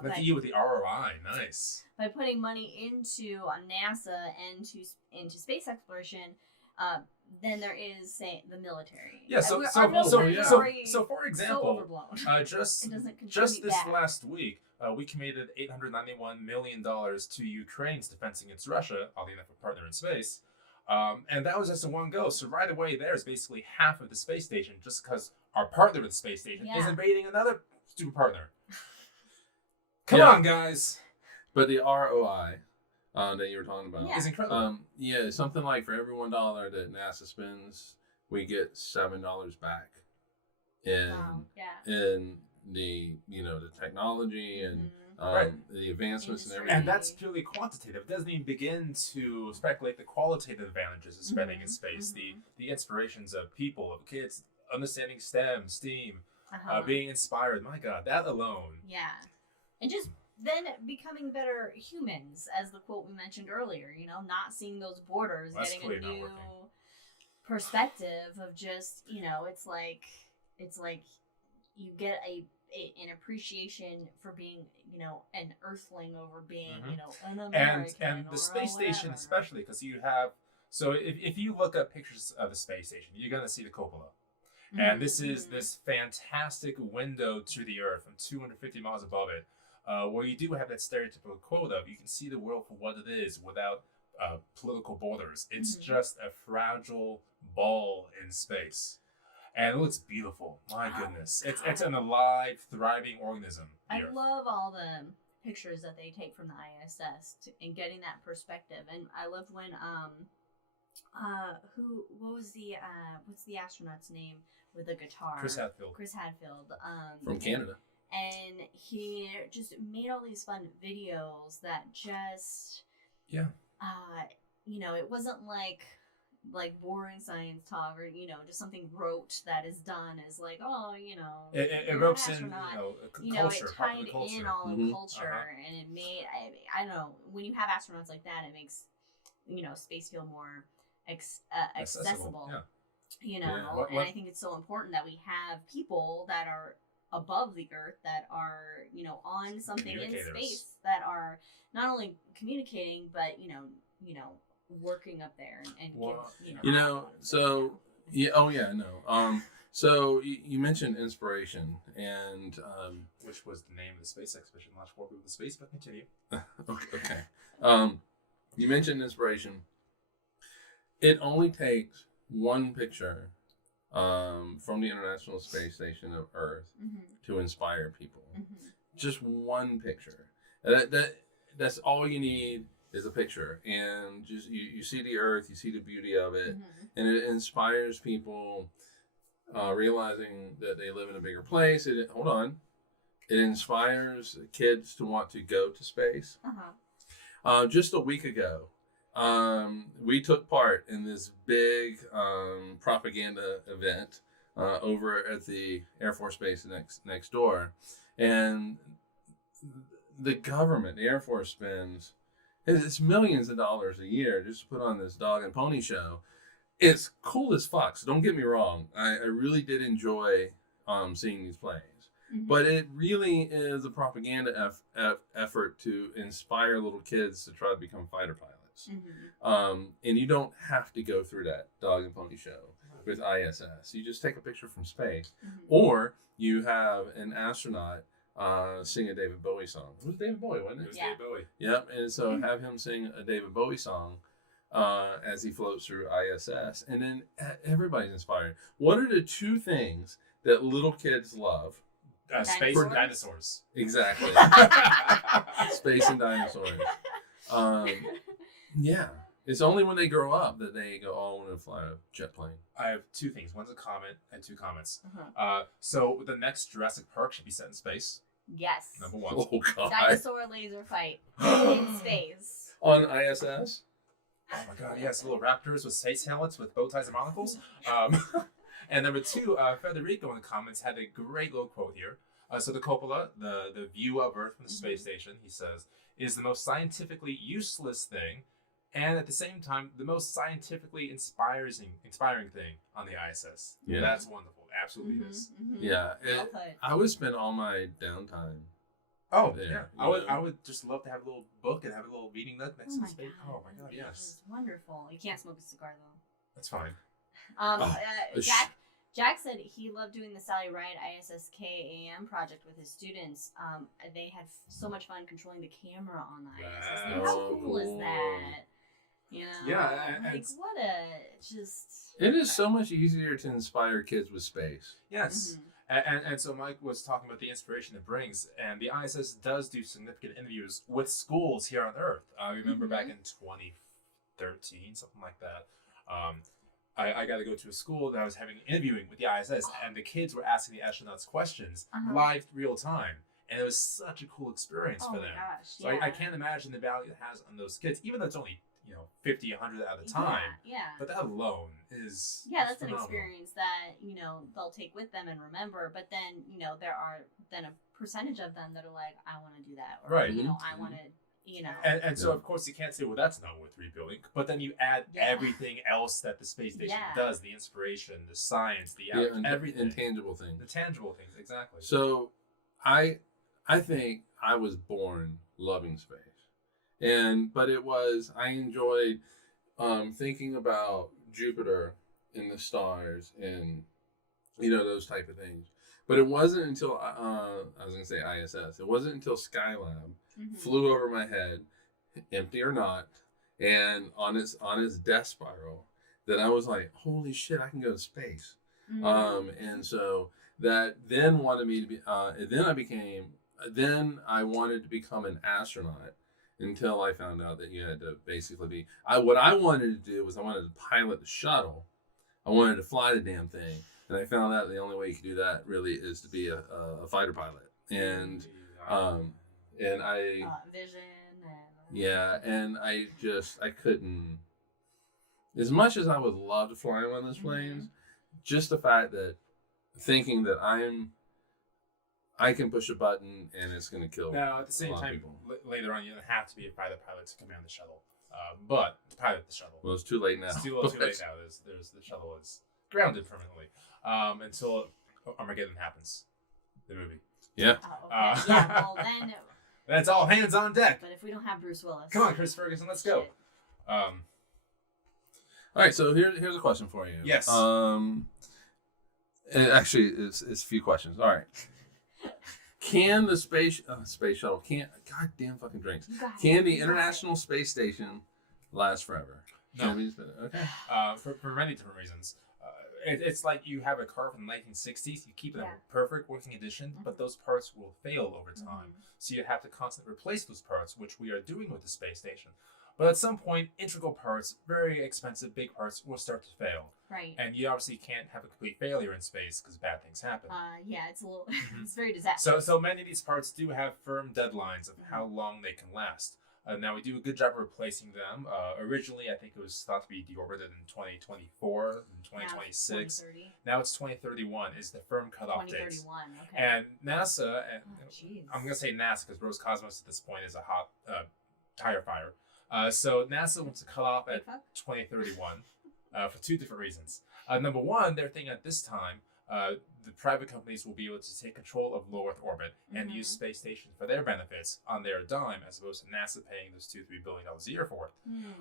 That's you with the ROI. Nice. By putting money into NASA and into space exploration, than there is, say, the military. Yeah. So for example, just this last week, we committed $891 million to Ukraine's defense against Russia, oddly enough, a partner in space. And that was just in one go. So right away, there's basically half of the space station just because our partner with the space station is invading another stupid partner. Come on, guys. But the ROI that you were talking about is incredible. Something like for every $1 that NASA spends, we get $7 back in the the technology and The advancements and everything. And that's purely quantitative. It doesn't even begin to speculate the qualitative advantages of spending in space, the inspirations of people, of kids, understanding STEAM, being inspired. My God, that alone. Yeah. And just then becoming better humans, as the quote we mentioned earlier, not seeing those borders, getting a new perspective of just, it's like you get an appreciation for being, an earthling over being, an American. And the space station especially, because you have, so if you look up pictures of the space station, you're going to see the cupola. And this is this fantastic window to the Earth from 250 miles above it, where you do have that stereotypical quote of, you can see the world for what it is without political borders. It's just a fragile ball in space. And it looks beautiful. My goodness. It's an alive, thriving organism. I love all the pictures that they take from the ISS and getting that perspective. And I loved when, what's the astronaut's name with the guitar? Chris Hadfield. From Canada. And he just made all these fun videos that just, it wasn't like boring science talk or just something rote that is done as like, it ropes in culture, it tied culture. in all of culture and it made I don't know, when you have astronauts like that, it makes space feel more accessible. And I think it's so important that we have people that are above the Earth, that are on something in space, that are not only communicating but working up there and so you mentioned inspiration and which was the name of the space expedition launched 4 people to space, but continue. Okay. You mentioned inspiration. It only takes one picture from the International Space Station of Earth to inspire people. Just one picture. That's all you need is a picture, and just you see the Earth, you see the beauty of it, and it inspires people, realizing that they live in a bigger place. It inspires kids to want to go to space. Just a week ago, we took part in this big propaganda event over at the Air Force Base next door, and the government, the Air Force, spends it's millions of dollars a year just to put on this dog and pony show. It's cool as fuck, so don't get me wrong. I really did enjoy seeing these planes. But it really is a propaganda effort to inspire little kids to try to become fighter pilots. And you don't have to go through that dog and pony show with ISS. You just take a picture from space. Or you have an astronaut sing a David Bowie song. It was David Bowie, wasn't it? It was David Bowie. Yep, and so have him sing a David Bowie song as he floats through ISS. And then everybody's inspired. What are the 2 things that little kids love? Space and dinosaurs. Exactly. Space and dinosaurs. Yeah. It's only when they grow up that they go, I want to fly a jet plane. I have 2 things. One's a comment and 2 comments. So the next Jurassic Park should be set in space. Yes. Number 1. Oh, God. Dinosaur laser fight in space. On ISS? Oh, my God. Yes, little raptors with space helmets with bow ties and monocles. And number 2, Federico in the comments had a great little quote here. So the cupola, the view of Earth from the space station, he says, is the most scientifically useless thing, and at the same time, the most scientifically inspiring thing on the ISS. Yeah. That's wonderful. Absolutely is. Yeah. I would spend all my downtime. Oh, there, yeah. I would just love to have a little book and have a little reading nook next to the space. Oh, my God, yes. It's wonderful. You can't smoke a cigar, though. That's fine. Jack said he loved doing the Sally Ride ISS KAM project with his students. They had so much fun controlling the camera on the ISS. Like, how cool is that? Yeah, what a just. It is so much easier to inspire kids with space. Yes. And so Mike was talking about the inspiration it brings, and the ISS does do significant interviews with schools here on Earth. I remember back in 2013, something like that. I got to go to a school that I was having interviewing with the ISS, and the kids were asking the astronauts questions live, real time. And it was such a cool experience for them. Gosh, So I can't imagine the value it has on those kids, even though it's only 50, 100 at a time. Yeah. But that alone is that's phenomenal. an experience that they'll take with them and remember. But then there are then a percentage of them that are like, I want to do that, or right. I want to. And so of course you can't say, well, that's not worth rebuilding. But then you add everything else that the space station does: the inspiration, the science, everything, intangible things, the tangible things, exactly. So, I think I was born loving space, but I enjoyed thinking about Jupiter and the stars and those type of things. But it wasn't until I was going to say ISS. It wasn't until Skylab flew over my head, empty or not, and on its death spiral, that I was like, "Holy shit! I can go to space." And so that then wanted me to be. Then I wanted to become an astronaut until I found out that you had to basically be. What I wanted to do was I wanted to pilot the shuttle. I wanted to fly the damn thing. And I found out the only way you can do that really is to be a fighter pilot. And I vision and I couldn't, as much as I would love to fly one of those planes, just the fact that thinking that I can push a button and it's going to kill. Now at the same time, later on you don't have to be a fighter pilot to command the shuttle, but to pilot the shuttle. Well, it's too late now. It's too late now. There's the shuttle is grounded permanently. Until Armageddon happens, the movie. Yeah. Oh, okay. Well then. That's all hands on deck. But if we don't have Bruce Willis, come on, Chris Ferguson, let's go. All right, so here's a question for you. Yes. Actually, it's a few questions. All right. Can the space shuttle goddamn fucking drinks? Can the International Space Station last forever? No. Okay. For many different reasons. It's like you have a car from the 1960s, you keep it in perfect working condition, but those parts will fail over time. So you have to constantly replace those parts, which we are doing with the space station. But at some point, integral parts, very expensive, big parts, will start to fail. Right. And you obviously can't have a complete failure in space because bad things happen. It's a little, it's very disastrous. So many of these parts do have firm deadlines of how long they can last. Now, we do a good job of replacing them. Originally, I think it was thought to be deorbited in 2024 and 2026. Now it's 2031 is the firm cutoff date. 2031, okay. And NASA, I'm going to say NASA because Roscosmos at this point is a hot tire fire. So NASA wants to cut off at 2031 for two different reasons. Number one, they're thinking at this time, the private companies will be able to take control of low Earth orbit and use space stations for their benefits on their dime, as opposed to NASA paying those $2-3 billion a year for it.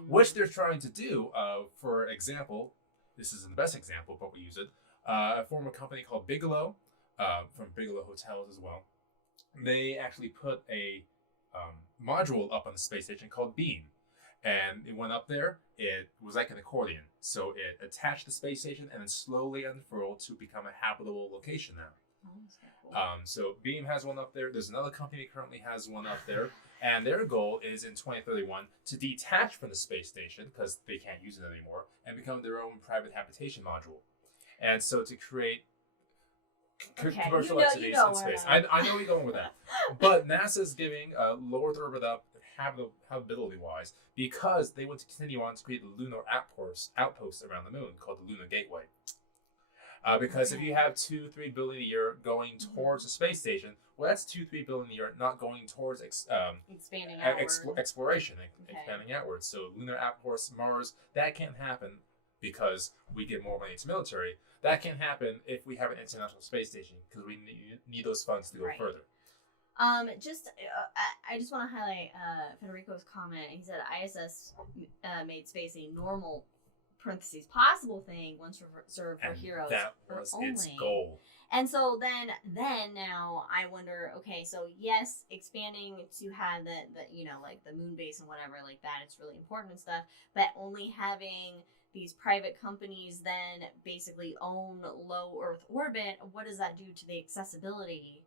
Which they're trying to do. For example, this isn't the best example, but we use it. A former company called Bigelow, from Bigelow Hotels as well. They actually put a module up on the space station called Beam. And it went up there, it was like an accordion. So it attached the space station and then slowly unfurled to become a habitable location now. Oh, that's cool. So Beam has one up there. There's another company that currently has one up there. And their goal is in 2031 to detach from the space station, because they can't use it anymore, and become their own private habitation module. And so to create commercial activities in space. I know where you're going with that. But NASA's giving low Earth orbit up habitability-wise, because they want to continue on to create a lunar outpost around the moon called the Lunar Gateway. Because if you have $2-3 billion a year going towards the space station, well, that's $2-3 billion a year not going towards expanding outward. Exploration, expanding outwards. So lunar outposts, Mars, that can't happen because we give more money to military. That can't happen if we have an international space station, because we need those funds to go further. I just want to highlight Federico's comment. He said ISS made space a normal (parentheses possible) thing once reserved for heroes. That was only. Its goal. And so then now I wonder. Okay, so yes, expanding to have the like the moon base and whatever like that, it's really important and stuff. But only having these private companies then basically own low Earth orbit, what does that do to the accessibility?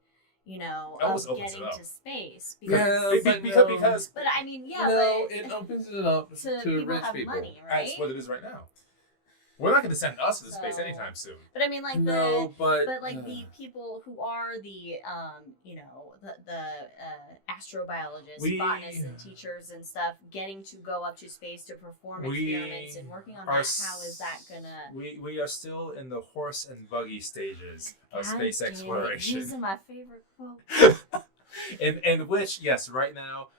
Of getting to space. Because, but I mean, it opens it up to people rich have people. money, right? That's what it is right now. We're not going to send us to space anytime soon. But I mean, like no, but the people who are the astrobiologists, botanists, and teachers and stuff getting to go up to space to perform experiments and working on that. How is that gonna? We are still in the horse and buggy stages of space exploration. These are my favorite quotes. in which, yes, right now,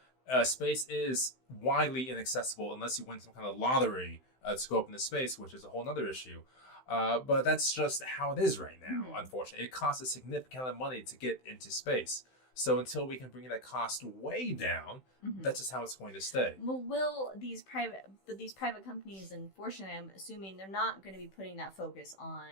space is widely inaccessible unless you win some kind of lottery to go up into space, which is a whole other issue. But that's just how it is right now, unfortunately. It costs a significant amount of money to get into space. So until we can bring that cost way down, that's just how it's going to stay. Well, will these private companies, unfortunately, I'm assuming they're not going to be putting that focus on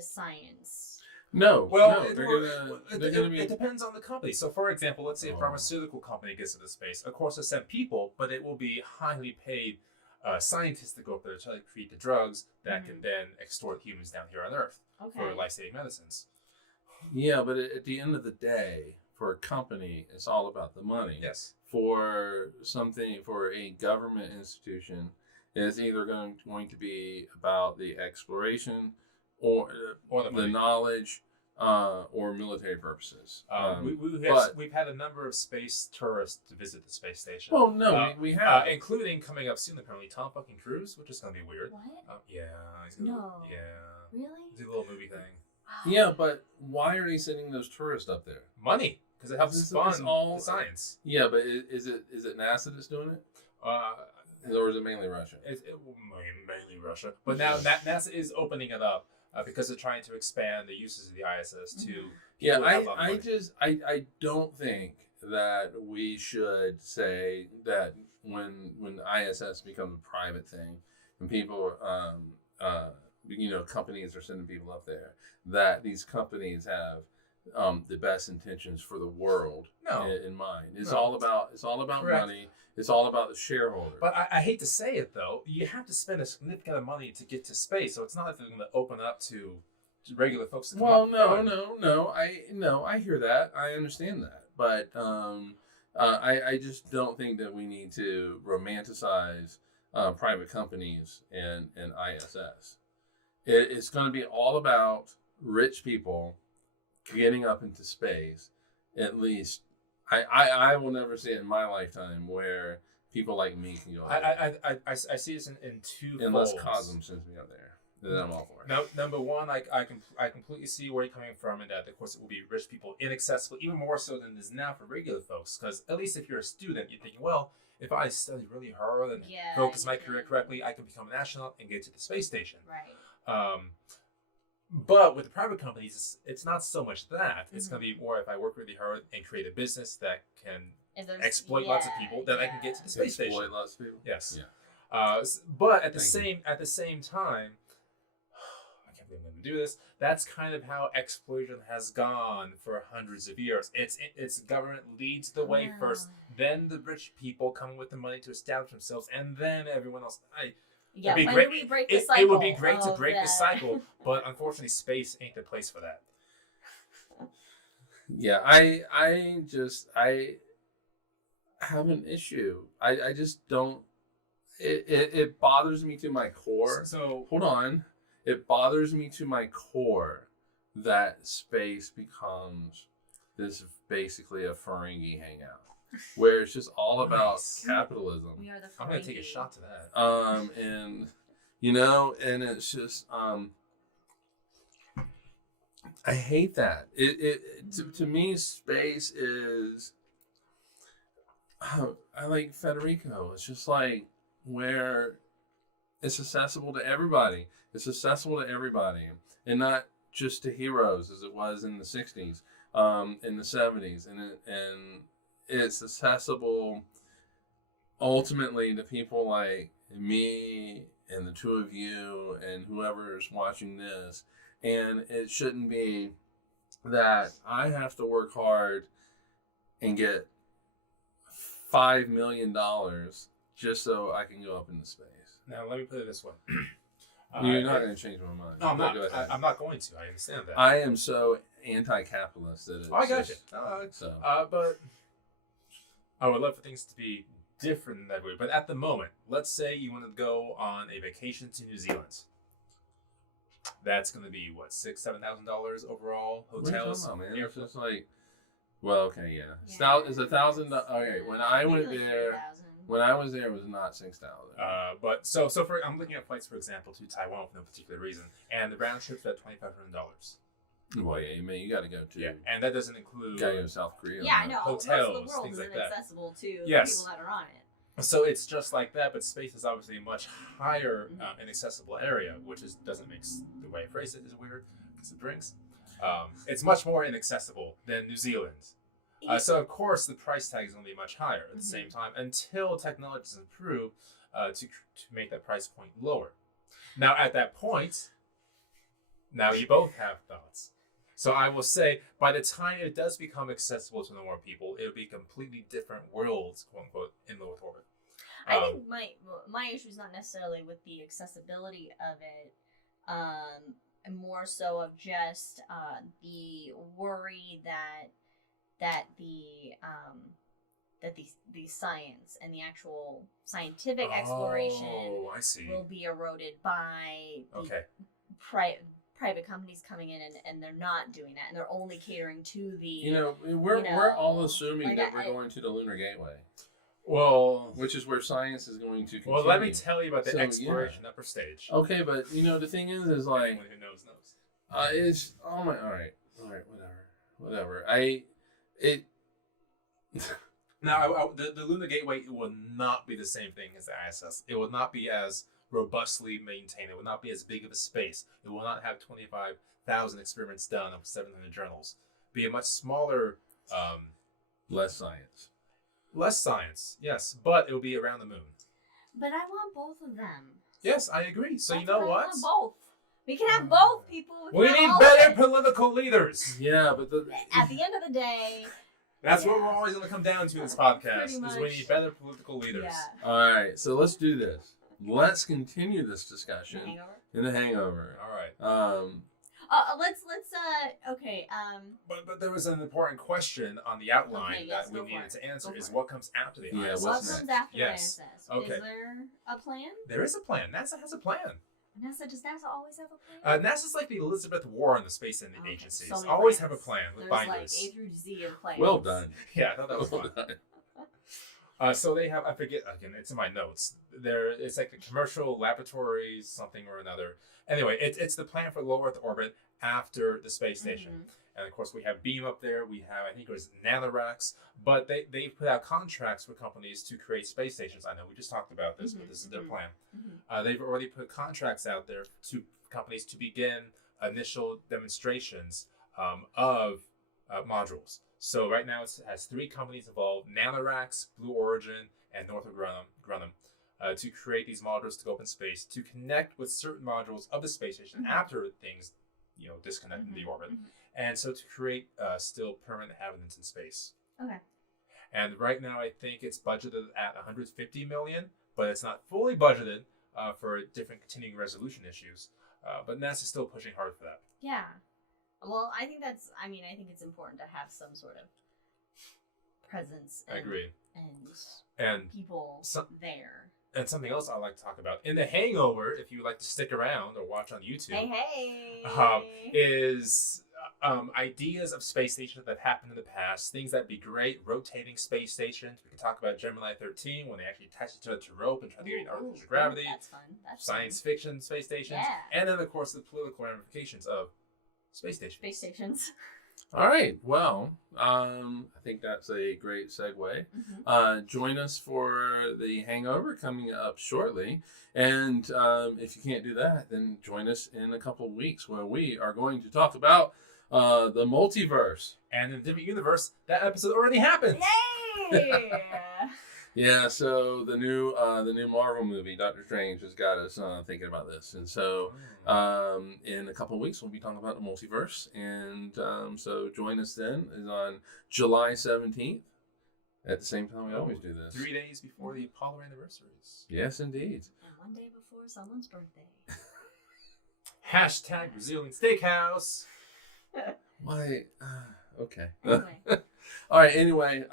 science. No. Well, no, it depends on the company. So, for example, let's say a pharmaceutical company gets into space. Of course, they'll send people, but it will be highly paid scientists to go up there to try to create the drugs that can then extort humans down here on Earth for life-saving medicines. Yeah, but at the end of the day, for a company, it's all about the money. Yes. For a government institution, it's either going to be about the exploration or the knowledge or military purposes. We've had a number of space tourists to visit the space station. Well, no, we have. Including coming up soon, apparently, Tom fucking Cruise, which is going to be weird. What? Yeah. No. Yeah. Really? Do a little movie thing. Yeah, but why are they sending those tourists up there? Money, because it helps fund the science. Yeah, but is it NASA that's doing it? Or is it mainly Russia? Mainly Russia. But now NASA is opening it up because they're trying to expand the uses of the ISS to people who have a lot of money. I don't think that we should say that when ISS becomes a private thing and people companies are sending people up there, that these companies have the best intentions for the world in mind. It's all about money. It's all about the shareholder. But I hate to say it though, you have to spend a significant amount of money to get to space. So it's not like they're going to open up to regular folks to come up. No. I hear that. I understand that. But I just don't think that we need to romanticize private companies and ISS. It's going to be all about rich people getting up into space. At least I will never see it in my lifetime where people like me can go. I see this in two unless folds. Cosm sends me up there. Then I'm all for it. Now, number one, I completely see where you're coming from, and that of course it will be rich people inaccessible, even more so than it is now for regular folks. Because at least if you're a student, you're thinking, well, if I study really hard and focus my career correctly, I can become an astronaut and get to the space station. Right. But with the private companies, it's not so much that. It's going to be more if I work really hard and create a business that can exploit lots of people, then I can get to the space station. Exploit lots of people? Yes. Yeah. But at the same time, I can't believe I'm going to do this. That's kind of how exploitation has gone for hundreds of years. It's government leads the way first, then the rich people come with the money to establish themselves, and then everyone else. Yeah, when do we break the cycle? It would be great to break the cycle, but unfortunately, space ain't the place for that. Yeah, I have an issue. I just don't. It bothers me to my core. So hold on. It bothers me to my core that space becomes this basically a Ferengi hangout. Where it's just all about capitalism. We are the I'm gonna take a shot to that. And it's just I hate that. To me, space is I like Federico. It's just like where it's accessible to everybody. It's accessible to everybody, and not just to heroes as it was in the '60s, in the '70s, and it's accessible ultimately to people like me and the two of you and whoever's watching this. And it shouldn't be that I have to work hard and get $5 million just so I can go up into space. Now, let me put it this way. You're not going to change my mind. No, I'm not going to. I understand that. I am so anti-capitalist that it's I got just, you. But I would love for things to be different in that way. But at the moment, let's say you want to go on a vacation to New Zealand. That's going to be what, $6,000-$7,000 overall. Hotels. What are you talking about, man? It's just like, well, okay, yeah. It's $1,000. Okay, when I went there, when I was there, it was not $6,000. But I'm looking at flights, for example, to Taiwan for no particular reason, and the round trip's at $2,500. Well, yeah, man, you got to go to. Yeah, and that doesn't include. Got to go to South Korea. Yeah, I know. Hotels, most of the world things isn't like that. accessible to the Yes. people that are on it. So it's just like that, but space is obviously a much higher inaccessible area, which doesn't make the way I phrase it is weird because it brings. It's much more inaccessible than New Zealand. So of course the price tag is going to be much higher at the same time until technology is improved to make that price point lower. Now at that point, now you both have thoughts. So I will say, by the time it does become accessible to more people, it'll be completely different worlds, quote unquote, in low Earth orbit. I think my issue is not necessarily with the accessibility of it, and more so of just the worry that the science and the actual scientific exploration I see. will be eroded by Okay. private companies coming in and they're not doing that, and they're only catering to the We're all assuming that we're going to the Lunar Gateway. Well, which is where science is going to continue. Well, let me tell you about the exploration upper stage. Okay, but the thing is like anyone who knows. It's all right, whatever. Now, the Lunar Gateway will not be the same thing as the ISS. It will not be as robustly maintained. It will not be as big of a space. It will not have 25,000 experiments done of 700 journals. Be a much smaller, less science. Less science, yes, but it will be around the moon. But I want both of them. Yes, I agree. So you know what? I want both. We can have both, people. We need better political leaders. Yeah, but at the end of the day, that's what we're always going to come down to in this podcast. Is we need better political leaders. Yeah. All right, so let's do this. Let's continue this discussion in the hangover. All right. Okay. But there was an important question on the outline that we needed to answer. Is what comes after the ISS? Yeah, what comes after the ISS? Okay. Is there a plan? There is a plan. NASA has a plan. Does NASA always have a plan? NASA's like the Elizabeth Warren, the space agencies. So always plans. have a plan with There's binders. Like A through Z of plans. Well done. Yeah, I thought that was fun. So they have, I forget, again, it's in my notes. It's like the commercial laboratories, something or another. Anyway, it's the plan for low Earth orbit after the space station. And of course, we have Beam up there. We have, I think it was Nanoracks. But they put out contracts with companies to create space stations. I know we just talked about this, but this is their plan. They've already put contracts out there to companies to begin initial demonstrations of modules. So right now it has 3 companies involved: Nanoracks, Blue Origin, and Northrop Grumman, to create these modules to go up in space to connect with certain modules of the space station after things disconnect in the orbit. And so to create still permanent inhabitants in space. Okay. And right now, I think it's budgeted at $150 million, but it's not fully budgeted for different continuing resolution issues. But NASA's still pushing hard for that. Yeah. Well, I think it's important to have some sort of presence. I agree. And people there. And something else I'd like to talk about in The Hangover, if you would like to stick around or watch on YouTube, is ideas of space stations that have happened in the past, things that'd be great, rotating space stations. We can talk about Gemini 13 when they actually attach each other to rope and try to get artificial gravity. That's fun. Science fiction space stations. Yeah. And then, of course, the political ramifications of space stations. Space stations. All right. Well, I think that's a great segue. Join us for the hangover coming up shortly. And if you can't do that, then join us in a couple of weeks where we are going to talk about the multiverse. And in a different universe, that episode already happened. Yay! Yeah, so the new Marvel movie, Doctor Strange, has got us thinking about this. And so in a couple of weeks, we'll be talking about the multiverse. And so join us then. It's on July 17th. At the same time we always do this. 3 days before the Apollo anniversaries. Yes, indeed. And 1 day before someone's birthday. Hashtag Brazilian Steakhouse. Why? Okay. Anyway. All right. Anyway,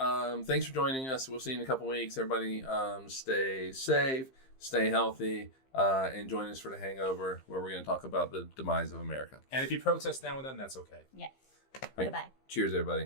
thanks for joining us. We'll see you in a couple weeks. Everybody, stay safe, stay healthy, and join us for the hangover, where we're going to talk about the demise of America. And if you protest now and then, that's okay. Yeah. Right. Bye-bye. Cheers, everybody.